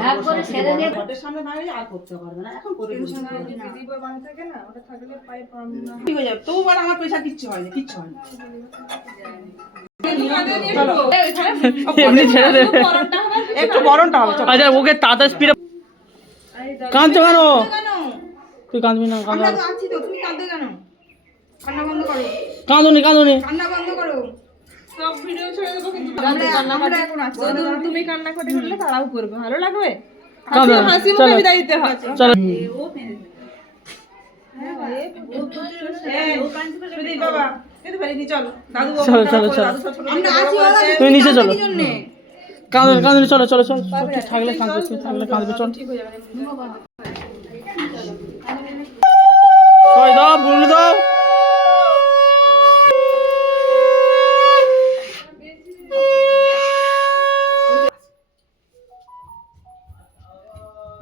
ভাগ করে সেরে দিয়ে ঘটের সামনে দাঁড়িয়ে আর করতে পারবে না। এখন করে দিচ্ছি। ঠিক হয়ে যাবে? তবু বল আমার পয়সা কিচ্ছু হয়নি কিচ্ছু হয়নি এমনি ছেড়ে একটু বরণটা হবে। আচ্ছা ওকে তাড়াতাড়ি স্পিডে কাঁদছো কেন? কেন? তুই কাঁদবি না আমরা কাঁদা তুমি কাঁদো কেন? কান্না বন্ধ করো কাঁদুনি কাঁদুনি কান্না বন্ধ করো সব ভিডিও ছেড়ে দেবো কিন্তু আমরা আমরা এখন আছি। তুমি কান্না করে ফেললে তারাও করবে। ভালো লাগবে? হাসি মুখে বিদায় দিতে হয়। চলো। যেতে পারিনি চল চলো, চলো। তুমি নিচে চলো। কি জন্যে? কাঁদুনি কাঁদুনি চলো চলো চলো থাকলে কাঁদবে থাকলে কাঁদবে চল দাও বুড়ি দাও।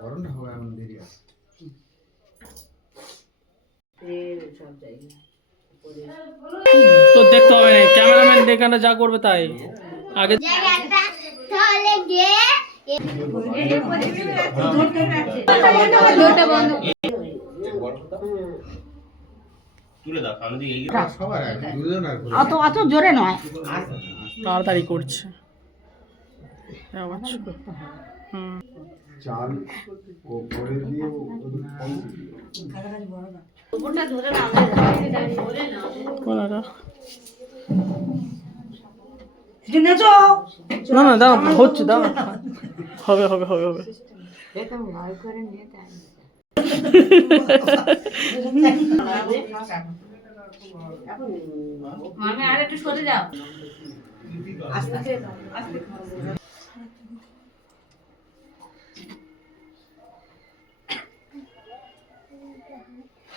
গরমটা হবে এমন দেরি আছে। তো দেখতে হবে না ক্যামেরাম্যান দেখানো যা করবে তাই। আগে। অত অত জোরে নয়। তাড়াতাড়ি করছে। হুম। চাল ও করে দিয়ে দিও। না না। দাঁড়া হচ্ছে দাঁড়া হবে হবে হবে হবে। মামি আর একটু সরে যাও। মাথায় তুমি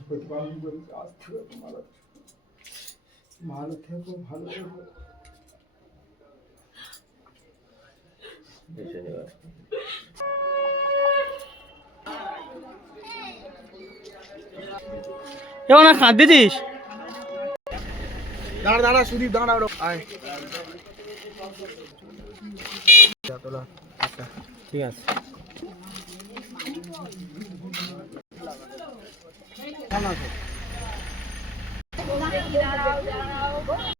প্রতিপালন করেছ আজ থেকে থেকো এবার না কাঁদতেছিস? দাঁড়া দাঁড়া সুদীপ দাঁড়া আয়। ঠিক আছে?